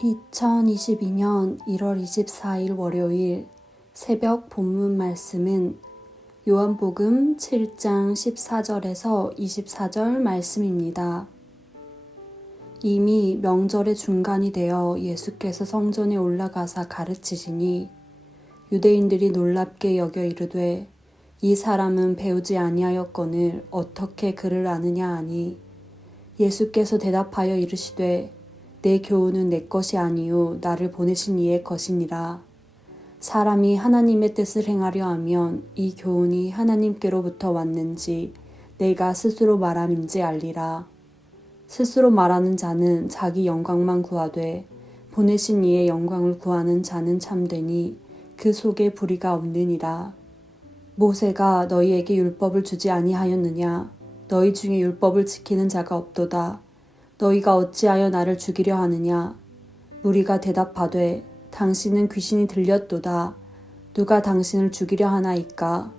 2022년 1월 24일 월요일 새벽 본문 말씀은 요한복음 7장 14절에서 24절 말씀입니다. 이미 명절의 중간이 되어 예수께서 성전에 올라가사 가르치시니 유대인들이 놀랍게 여겨 이르되 이 사람은 배우지 아니하였거늘 어떻게 그를 아느냐 하니 예수께서 대답하여 이르시되 내 교훈은 내 것이 아니요 나를 보내신 이의 것이니라. 사람이 하나님의 뜻을 행하려 하면 이 교훈이 하나님께로부터 왔는지 내가 스스로 말함인지 알리라. 스스로 말하는 자는 자기 영광만 구하되 보내신 이의 영광을 구하는 자는 참되니 그 속에 불의가 없느니라. 모세가 너희에게 율법을 주지 아니하였느냐? 너희 중에 율법을 지키는 자가 없도다. 너희가 어찌하여 나를 죽이려 하느냐? 무리가 대답하되 당신은 귀신이 들렸도다. 누가 당신을 죽이려 하나이까?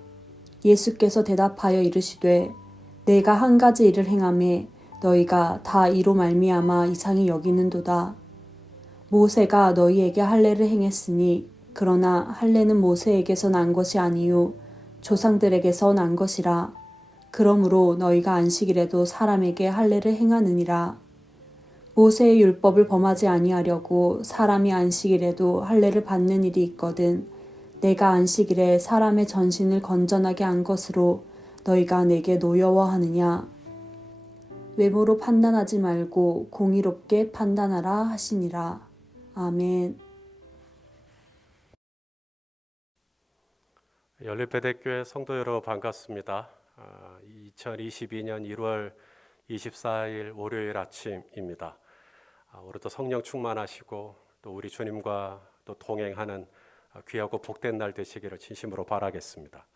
예수께서 대답하여 이르시되 내가 한 가지 일을 행하매 너희가 다 이로 말미암아 이상히 여기는도다. 모세가 너희에게 할례를 행했으니 그러나 할례는 모세에게서 난 것이 아니요 조상들에게서 난 것이라. 그러므로 너희가 안식일에도 사람에게 할례를 행하느니라. 모세의 율법을 범하지 아니하려고 사람이 안식일에도 할례를 받는 일이 있거든 내가 안식일에 사람의 전신을 건전하게 한 것으로 너희가 내게 노여워하느냐. 외모로 판단하지 말고 공의롭게 판단하라 하시니라. 아멘. 연립배대교회 성도 여러분 반갑습니다. 2022년 1월 24일 월요일 아침입니다. 오늘도 성령 충만하시고 또 우리 주님과 또 동행하는 귀하고 복된 날 되시기를 진심으로 바라겠습니다.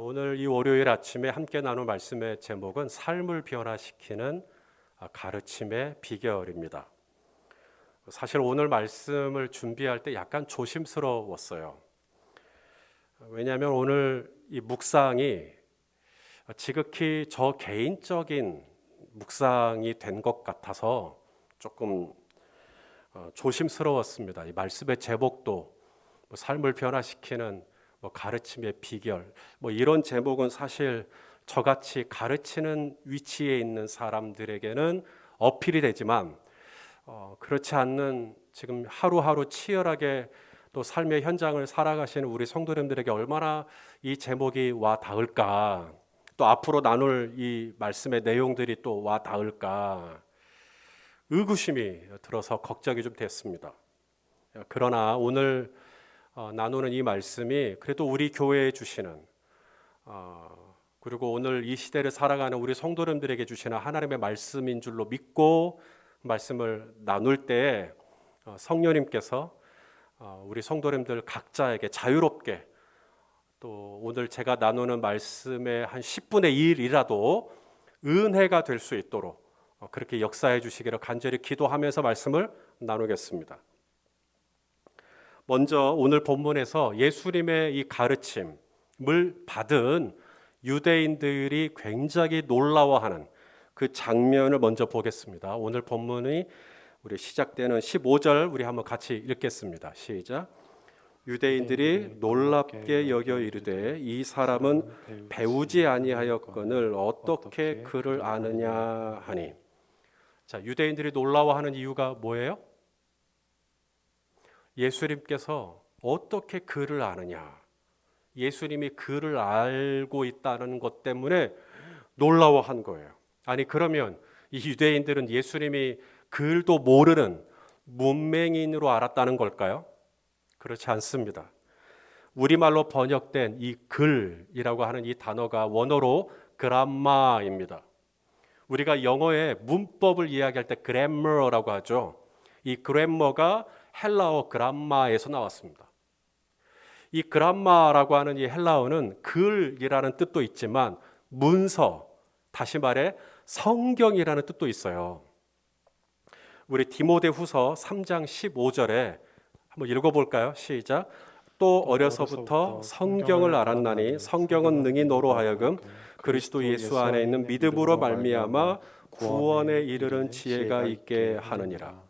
오늘 이 월요일 아침에 함께 나눌 말씀의 제목은 삶을 변화시키는 가르침의 비결입니다. 사실 오늘 말씀을 준비할 때 약간 조심스러웠어요. 왜냐하면 오늘 이 묵상이 지극히 저 개인적인 묵상이 된 것 같아서 조금 조심스러웠습니다. 이 말씀의 제목도 삶을 변화시키는 가르침의 비결 이런 제목은 사실 저같이 가르치는 위치에 있는 사람들에게는 어필이 되지만 그렇지 않는 지금 하루하루 치열하게 또 삶의 현장을 살아가시는 우리 성도님들에게 얼마나 이 제목이 와 닿을까, 또 앞으로 나눌 이 말씀의 내용들이 또 와 닿을까 의구심이 들어서 걱정이 좀 됐습니다. 그러나 오늘 나누는 이 말씀이 그래도 우리 교회에 주시는 그리고 오늘 이 시대를 살아가는 우리 성도님들에게 주시는 하나님의 말씀인 줄로 믿고 말씀을 나눌 때 성령님께서 우리 성도님들 각자에게 자유롭게 또 오늘 제가 나누는 말씀의 한 10분의 1이라도 은혜가 될 수 있도록 그렇게 역사해 주시기를 간절히 기도하면서 말씀을 나누겠습니다. 먼저 오늘 본문에서 예수님의 이 가르침을 받은 유대인들이 굉장히 놀라워하는 그 장면을 먼저 보겠습니다. 오늘 본문이 우리 시작되는 15절 우리 한번 같이 읽겠습니다. 시작. 유대인들이 놀랍게 여겨 이르되 이 사람은 배우지 아니하였거늘 어떻게 그를 아느냐 하니. 자, 유대인들이 놀라워하는 이유가 뭐예요? 예수님께서 어떻게 그를 아느냐. 예수님이 그를 알고 있다는 것 때문에 놀라워한 거예요. 아니 그러면 이 유대인들은 예수님이 글도 모르는 문맹인으로 알았다는 걸까요? 그렇지 않습니다. 우리말로 번역된 이 글이라고 하는 이 단어가 원어로 그람마입니다. 우리가 영어의 문법을 이야기할 때 그래머라고 하죠. 이 그래머가 헬라어 그람마에서 나왔습니다. 이 그람마라고 하는 이 헬라어는 글이라는 뜻도 있지만 문서, 다시 말해 성경이라는 뜻도 있어요. 우리 디모데후서 3장 15절에 한번 읽어볼까요? 시작. 또 어려서부터 성경을 알았나니 성경은 능히 너로 하여금 그리스도 예수 안에 있는 믿음으로 말미암아 구원에 이르는 지혜가 있게 하느니라.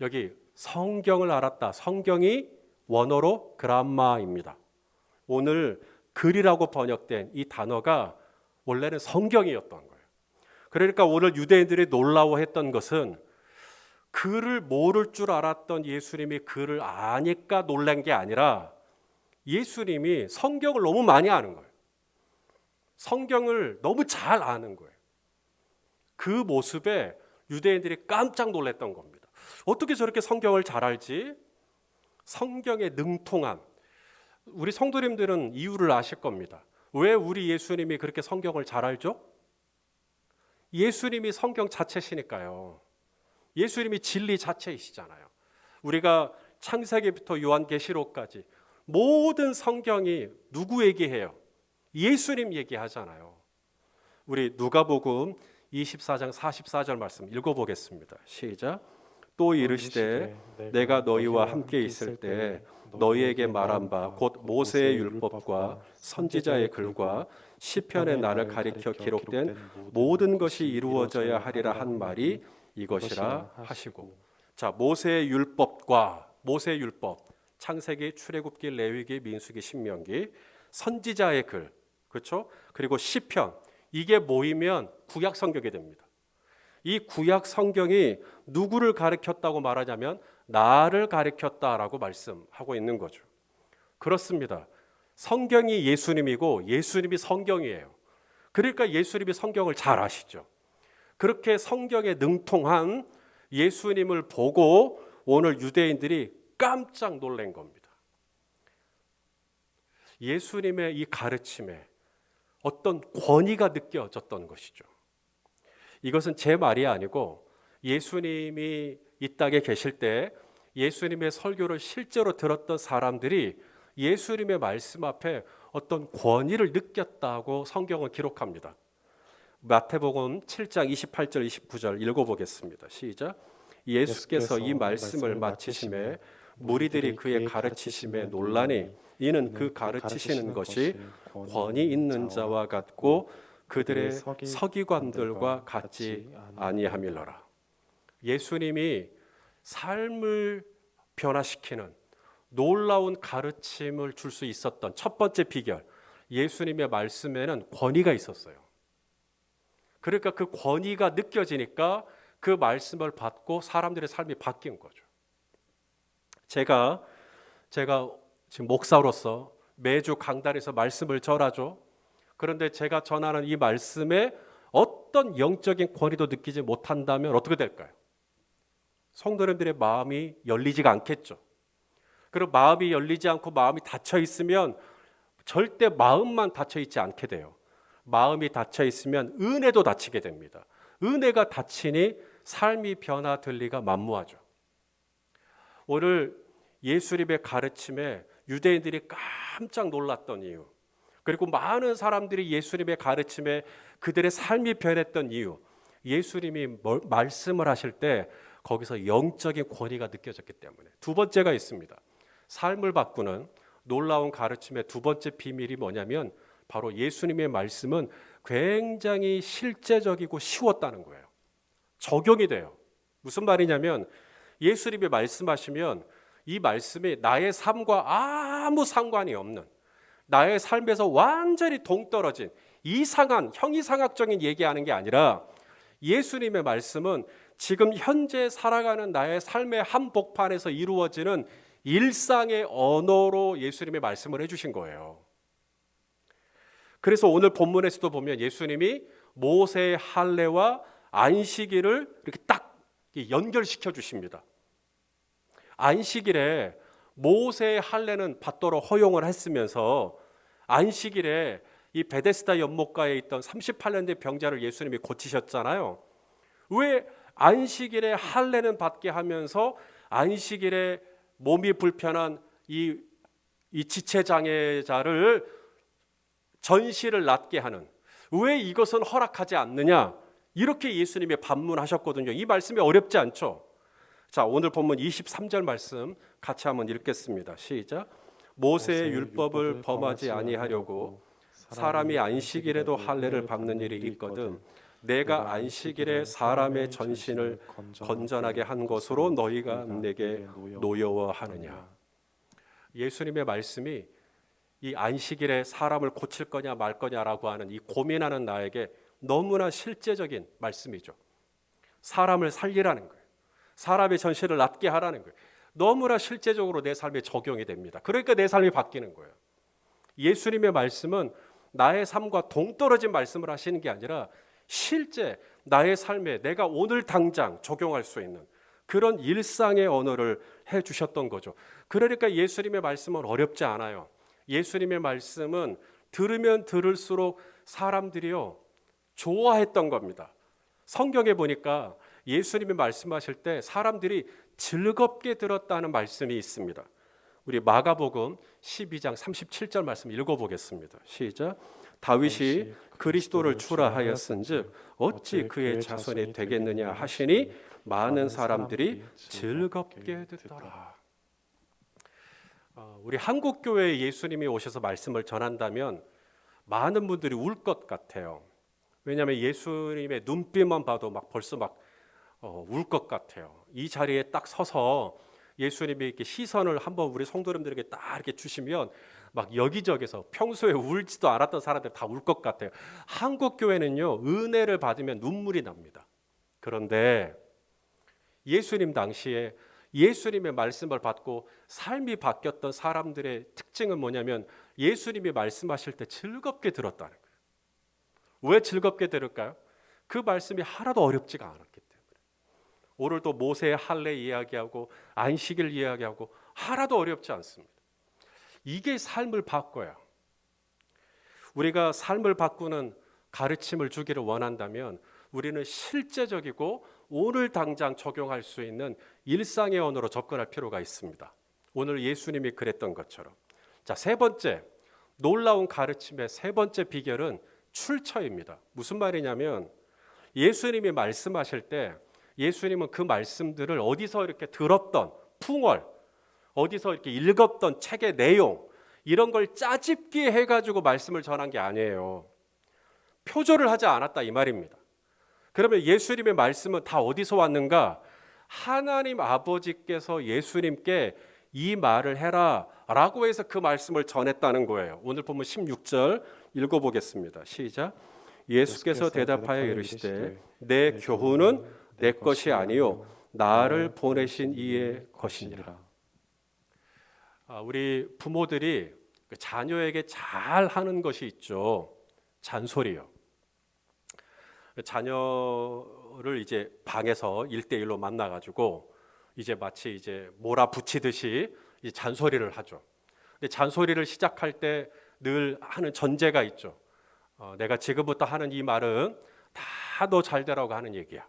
여기 성경을 알았다. 성경이 원어로 그람마입니다. 오늘 글이라고 번역된 이 단어가 원래는 성경이었던 거예요. 그러니까 오늘 유대인들이 놀라워했던 것은 글을 모를 줄 알았던 예수님이 글을 아니까 놀란 게 아니라 예수님이 성경을 너무 많이 아는 거예요. 성경을 너무 잘 아는 거예요. 그 모습에 유대인들이 깜짝 놀랐던 겁니다. 어떻게 저렇게 성경을 잘 알지? 성경의 능통함. 우리 성도님들은 이유를 아실 겁니다. 왜 우리 예수님이 그렇게 성경을 잘 알죠? 예수님이 성경 자체시니까요. 예수님이 진리 자체이시잖아요. 우리가 창세기부터 요한계시록까지 모든 성경이 누구 얘기해요? 예수님 얘기하잖아요. 우리 누가복음 24장 44절 말씀 읽어보겠습니다. 시작. 또 이르시되 내가 너희와 함께 있을 때 너희에게 말한 바 곧 모세의 율법과 선지자의 글과 시편의 나를 가리켜 기록된 모든 것이 이루어져야 하리라 한 말이 이것이라 하시고. 자, 모세의 율법과 모세의 율법, 창세기, 출애굽기, 레위기, 민수기, 신명기, 선지자의 글, 그렇죠? 그리고 시편, 이게 모이면 구약 성경이 됩니다. 이 구약 성경이 누구를 가리켰다고 말하냐면 나를 가리켰다라고 말씀하고 있는 거죠. 그렇습니다. 성경이 예수님이고 예수님이 성경이에요. 그러니까 예수님이 성경을 잘 아시죠. 그렇게 성경에 능통한 예수님을 보고 오늘 유대인들이 깜짝 놀란 겁니다. 예수님의 이 가르침에 어떤 권위가 느껴졌던 것이죠. 이것은 제 말이 아니고 예수님이 이 땅에 계실 때 예수님의 설교를 실제로 들었던 사람들이 예수님의 말씀 앞에 어떤 권위를 느꼈다고 성경은 기록합니다. 마태복음 7장 28절 29절 읽어보겠습니다. 시작. 예수께서 이 말씀을 마치심에 무리들이 그의 가르치심에 놀라니 이는 그 가르치시는 것이 권위 있는 자와 같고 그들의 서기관들과 같지 아니함이로라. 예수님이 삶을 변화시키는 놀라운 가르침을 줄 수 있었던 첫 번째 비결, 예수님의 말씀에는 권위가 있었어요. 그러니까 그 권위가 느껴지니까 그 말씀을 받고 사람들의 삶이 바뀐 거죠. 제가 지금 목사로서 매주 강단에서 말씀을 전하죠. 그런데 제가 전하는 이 말씀에 어떤 영적인 권위도 느끼지 못한다면 어떻게 될까요? 성도님들의 마음이 열리지가 않겠죠. 그리고 마음이 열리지 않고 마음이 닫혀 있으면 절대 마음만 닫혀 있지 않게 돼요. 마음이 닫혀 있으면 은혜도 닫히게 됩니다. 은혜가 닫히니 삶이 변화될 리가 만무하죠. 오늘 예수님의 가르침에 유대인들이 깜짝 놀랐던 이유, 그리고 많은 사람들이 예수님의 가르침에 그들의 삶이 변했던 이유, 예수님이 말씀을 하실 때 거기서 영적인 권위가 느껴졌기 때문에. 두 번째가 있습니다. 삶을 바꾸는 놀라운 가르침의 두 번째 비밀이 뭐냐면 바로 예수님의 말씀은 굉장히 실제적이고 쉬웠다는 거예요. 적용이 돼요. 무슨 말이냐면 예수님이 말씀하시면 이 말씀이 나의 삶과 아무 상관이 없는, 나의 삶에서 완전히 동떨어진 이상한 형이상학적인 얘기하는 게 아니라 예수님의 말씀은 지금 현재 살아가는 나의 삶의 한복판에서 이루어지는 일상의 언어로 예수님의 말씀을 해주신 거예요. 그래서 오늘 본문에서도 보면 예수님이 모세의 할례와 안식일을 이렇게 딱 연결시켜 주십니다. 안식일에 모세의 할례는 받도록 허용을 했으면서 안식일에 이 베데스다 연못가에 있던 38년 된 병자를 예수님이 고치셨잖아요. 왜 안식일에 할례는 받게 하면서 안식일에 몸이 불편한 이 지체장애자를 전시를 낫게 하는, 왜 이것은 허락하지 않느냐, 이렇게 예수님이 반문하셨거든요. 이 말씀이 어렵지 않죠? 자, 오늘 본문 23절 말씀 같이 한번 읽겠습니다. 시작. 모세의 율법을 범하지 아니하려고 사람이 안식일에도 할례를 밟는 일이 있거든 내가 안식일에 사람의 전신을 건전하게 한 것으로 너희가 내게 노여워하느냐. 예수님의 말씀이 이 안식일에 사람을 고칠 거냐 말 거냐라고 하는 이 고민하는 나에게 너무나 실제적인 말씀이죠. 사람을 살리라는 거예요. 사람의 전신을 낫게 하라는 거예요. 너무나 실제적으로 내 삶에 적용이 됩니다. 그러니까 내 삶이 바뀌는 거예요. 예수님의 말씀은 나의 삶과 동떨어진 말씀을 하시는 게 아니라 실제 나의 삶에 내가 오늘 당장 적용할 수 있는 그런 일상의 언어를 해주셨던 거죠. 그러니까 예수님의 말씀은 어렵지 않아요. 예수님의 말씀은 들으면 들을수록 사람들이요 좋아했던 겁니다. 성경에 보니까 예수님이 말씀하실 때 사람들이 즐겁게 들었다는 말씀이 있습니다. 우리 마가복음 12장 37절 말씀 읽어보겠습니다. 시작. 다윗이 그리스도를 주라 하였은즉 어찌 그의 자손이 되겠느냐 하시니 많은 사람들이 즐겁게 듣더라. 우리 한국 교회에 예수님이 오셔서 말씀을 전한다면 많은 분들이 울 것 같아요. 왜냐하면 예수님의 눈빛만 봐도 벌써 울 것 같아요. 이 자리에 딱 서서 예수님이 이렇게 시선을 한번 우리 성도님들에게 딱 이렇게 주시면 여기저기서 평소에 울지도 않았던 사람들 다 울 것 같아요. 한국 교회는요 은혜를 받으면 눈물이 납니다. 그런데 예수님 당시에 예수님의 말씀을 받고 삶이 바뀌었던 사람들의 특징은 뭐냐면 예수님이 말씀하실 때 즐겁게 들었다는 거예요. 왜 즐겁게 들을까요? 그 말씀이 하나도 어렵지가 않았기 때문에. 오늘도 모세의 할례 이야기하고 안식일 이야기하고 하나도 어렵지 않습니다. 이게 삶을 바꿔요. 우리가 삶을 바꾸는 가르침을 주기를 원한다면 우리는 실제적이고 오늘 당장 적용할 수 있는 일상의 언어로 접근할 필요가 있습니다. 오늘 예수님이 그랬던 것처럼. 자, 세 번째, 놀라운 가르침의 세 번째 비결은 출처입니다. 무슨 말이냐면 예수님이 말씀하실 때 예수님은 그 말씀들을 어디서 이렇게 들었던 풍월, 어디서 이렇게 읽었던 책의 내용 이런 걸 짜집기 해가지고 말씀을 전한 게 아니에요. 표절을 하지 않았다 이 말입니다. 그러면 예수님의 말씀은 다 어디서 왔는가? 하나님 아버지께서 예수님께 이 말을 해라 라고 해서 그 말씀을 전했다는 거예요. 오늘 보면 16절 읽어보겠습니다. 시작. 예수께서 대답하여 이르시되 내 교훈은 내 것이 아니요 나를 보내신 이의 것이니라. 우리 부모들이 자녀에게 잘하는 것이 있죠. 잔소리요. 자녀를 이제 방에서 1대1로 만나가지고 이제 마치 이제 몰아붙이듯이 이제 잔소리를 하죠. 근데 잔소리를 시작할 때 늘 하는 전제가 있죠. 내가 지금부터 하는 이 말은 다 너 잘 되라고 하는 얘기야.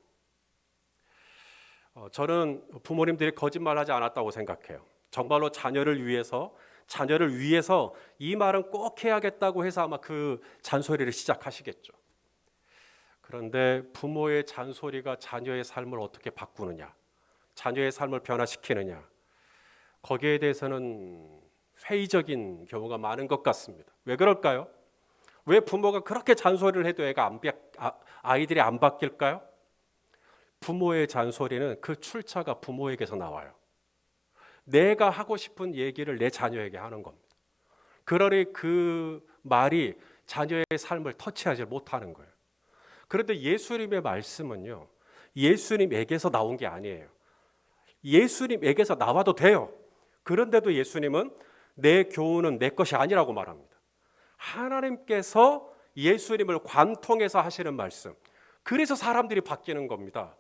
저는 부모님들이 거짓말하지 않았다고 생각해요. 정말로 자녀를 위해서 이 말은 꼭 해야겠다고 해서 아마 그 잔소리를 시작하시겠죠. 그런데 부모의 잔소리가 자녀의 삶을 어떻게 바꾸느냐, 자녀의 삶을 변화시키느냐, 거기에 대해서는 회의적인 경우가 많은 것 같습니다. 왜 그럴까요? 왜 부모가 그렇게 잔소리를 해도 아이들이 안 바뀔까요? 부모의 잔소리는 그 출처가 부모에게서 나와요. 내가 하고 싶은 얘기를 내 자녀에게 하는 겁니다. 그러니 그 말이 자녀의 삶을 터치하지 못하는 거예요. 그런데 예수님의 말씀은요, 예수님에게서 나온 게 아니에요. 예수님에게서 나와도 돼요. 그런데도 예수님은 내 교훈은 내 것이 아니라고 말합니다. 하나님께서 예수님을 관통해서 하시는 말씀. 그래서 사람들이 바뀌는 겁니다.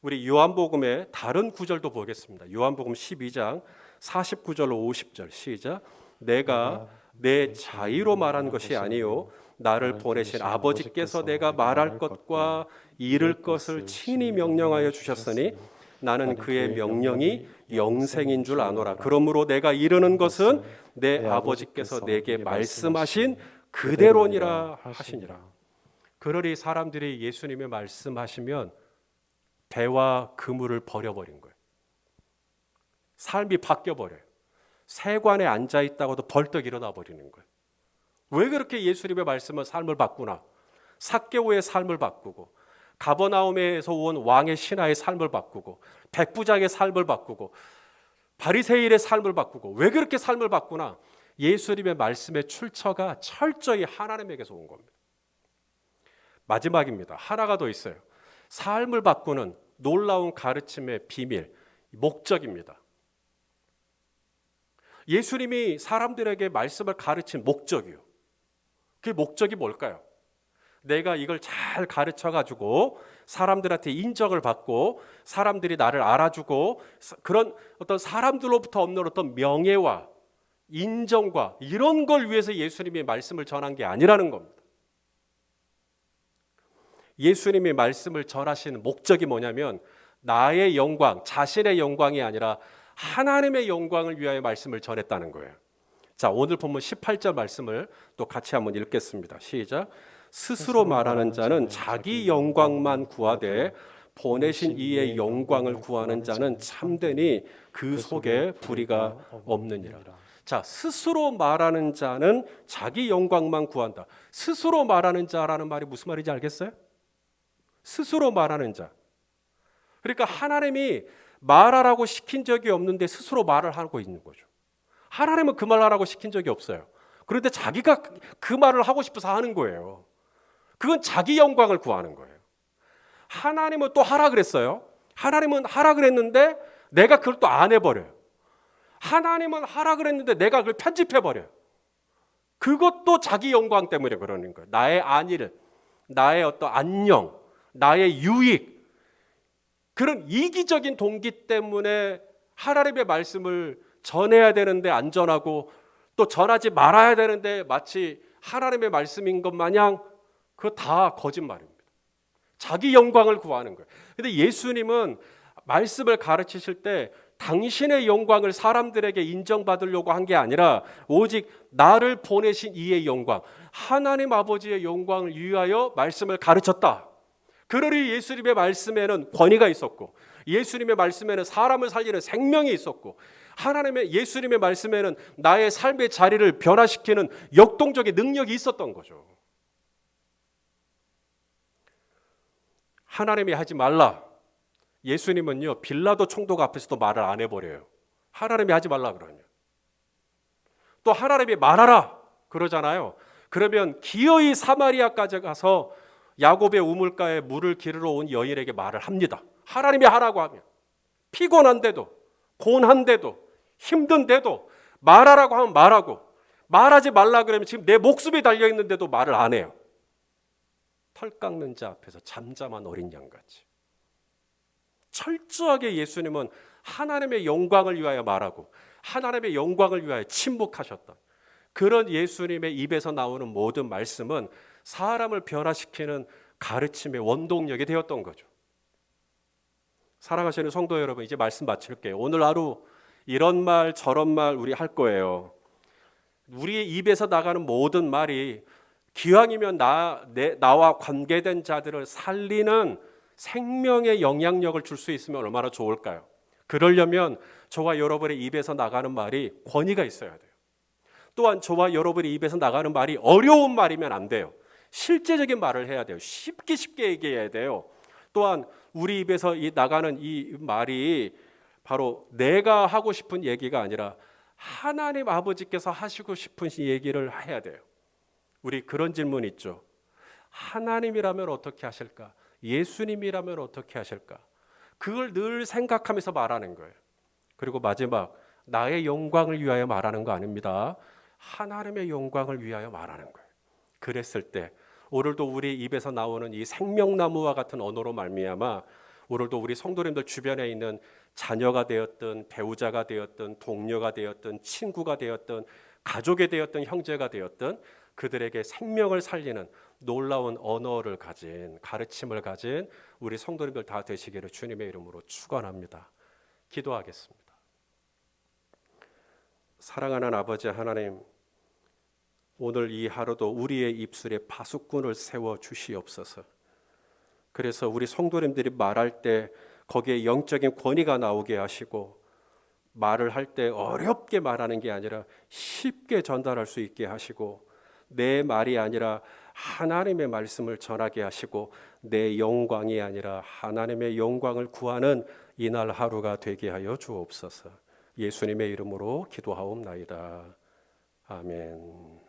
우리 요한복음의 다른 구절도 보겠습니다. 요한복음 12장 49절로 50절 시작. 내가 내 자의로 말한 것이 아니요 나를 보내신 아버지께서 내가 말할 것과 이를 것을 친히 명령하여 주셨으니 나는 그의 명령이 영생인 줄 아노라. 그러므로 내가 이르는 것은 내 아버지께서 내게 말씀하신 그대로니라 하시니라. 그러니 사람들이 예수님의 말씀하시면 배와 그물을 버려버린 거예요. 삶이 바뀌어버려요. 세관에 앉아있다고도 벌떡 일어나 버리는 거예요. 왜 그렇게 예수님의 말씀은 삶을 바꾸나? 삭개오의 삶을 바꾸고 가버나움에서 온 왕의 신하의 삶을 바꾸고 백부장의 삶을 바꾸고 바리새인의 삶을 바꾸고 왜 그렇게 삶을 바꾸나? 예수님의 말씀의 출처가 철저히 하나님에게서 온 겁니다. 마지막입니다. 하나가 더 있어요. 삶을 바꾸는 놀라운 가르침의 비밀, 목적입니다. 예수님이 사람들에게 말씀을 가르친 목적이요. 그 목적이 뭘까요? 내가 이걸 잘 가르쳐가지고 사람들한테 인정을 받고 사람들이 나를 알아주고 그런 어떤 사람들로부터 얻는 어떤 명예와 인정과 이런 걸 위해서 예수님이 말씀을 전한 게 아니라는 겁니다. 예수님이 말씀을 전하시는 목적이 뭐냐면 나의 영광, 자신의 영광이 아니라 하나님의 영광을 위하여 말씀을 전했다는 거예요. 자, 오늘 본문 18절 말씀을 또 같이 한번 읽겠습니다. 시작. 스스로 말하는 자는 자기 영광만 구하되 보내신 이의 영광을 구하는 자는 참되니 그 속에 불의가 없느니라. 자, 스스로 말하는 자는 자기 영광만 구한다. 스스로 말하는 자라는 말이 무슨 말인지 알겠어요? 스스로 말하는 자. 그러니까 하나님이 말하라고 시킨 적이 없는데 스스로 말을 하고 있는 거죠. 하나님은 그 말 하라고 시킨 적이 없어요. 그런데 자기가 그 말을 하고 싶어서 하는 거예요. 그건 자기 영광을 구하는 거예요. 하나님은 또 하라 그랬어요. 하나님은 하라 그랬는데 내가 그걸 또 안 해버려요. 하나님은 하라 그랬는데 내가 그걸 편집해버려요. 그것도 자기 영광 때문에 그러는 거예요. 나의 안위를, 나의 어떤 안녕, 나의 유익, 그런 이기적인 동기 때문에 하나님의 말씀을 전해야 되는데 안 전하고 또 전하지 말아야 되는데 마치 하나님의 말씀인 것 마냥 그거 다 거짓말입니다. 자기 영광을 구하는 거예요. 근데 예수님은 말씀을 가르치실 때 당신의 영광을 사람들에게 인정받으려고 한 게 아니라 오직 나를 보내신 이의 영광, 하나님 아버지의 영광을 위하여 말씀을 가르쳤다. 그러니 예수님의 말씀에는 권위가 있었고 예수님의 말씀에는 사람을 살리는 생명이 있었고 예수님의 말씀에는 나의 삶의 자리를 변화시키는 역동적인 능력이 있었던 거죠. 하나님이 하지 말라. 예수님은요 빌라도 총독 앞에서도 말을 안 해버려요. 하나님이 하지 말라 그러면. 또 하나님이 말하라 그러잖아요. 그러면 기어이 사마리아까지 가서 야곱의 우물가에 물을 기르러 온 여인에게 말을 합니다. 하나님이 하라고 하면 피곤한데도 곤한데도 힘든데도 말하라고 하면 말하고 말하지 말라 그러면 지금 내 목숨이 달려있는데도 말을 안 해요. 털 깎는 자 앞에서 잠잠한 어린 양같이 철저하게 예수님은 하나님의 영광을 위하여 말하고 하나님의 영광을 위하여 침묵하셨다. 그런 예수님의 입에서 나오는 모든 말씀은 사람을 변화시키는 가르침의 원동력이 되었던 거죠. 사랑하시는 성도 여러분, 이제 말씀 마칠게요. 오늘 하루 이런 말 저런 말 우리 할 거예요. 우리의 입에서 나가는 모든 말이 기왕이면 나와 관계된 자들을 살리는 생명의 영향력을 줄 수 있으면 얼마나 좋을까요? 그러려면 저와 여러분의 입에서 나가는 말이 권위가 있어야 돼요. 또한 저와 여러분의 입에서 나가는 말이 어려운 말이면 안 돼요. 실제적인 말을 해야 돼요. 쉽게 얘기해야 돼요. 또한 우리 입에서 나가는 이 말이 바로 내가 하고 싶은 얘기가 아니라 하나님 아버지께서 하시고 싶은 얘기를 해야 돼요. 우리 그런 질문 있죠. 하나님이라면 어떻게 하실까? 예수님이라면 어떻게 하실까? 그걸 늘 생각하면서 말하는 거예요. 그리고 마지막, 나의 영광을 위하여 말하는 거 아닙니다. 하나님의 영광을 위하여 말하는 거예요. 그랬을 때 오늘도 우리 입에서 나오는 이 생명나무와 같은 언어로 말미암아 오늘도 우리 성도님들 주변에 있는 자녀가 되었든 배우자가 되었든 동료가 되었든 친구가 되었든 가족이 되었든 형제가 되었든 그들에게 생명을 살리는 놀라운 언어를 가진 가르침을 가진 우리 성도님들 다 되시기를 주님의 이름으로 축원합니다. 기도하겠습니다. 사랑하는 아버지 하나님, 오늘 이 하루도 우리의 입술에 파수꾼을 세워 주시옵소서. 그래서 우리 성도님들이 말할 때 거기에 영적인 권위가 나오게 하시고 말을 할 때 어렵게 말하는 게 아니라 쉽게 전달할 수 있게 하시고 내 말이 아니라 하나님의 말씀을 전하게 하시고 내 영광이 아니라 하나님의 영광을 구하는 이날 하루가 되게 하여 주옵소서. 예수님의 이름으로 기도하옵나이다. 아멘.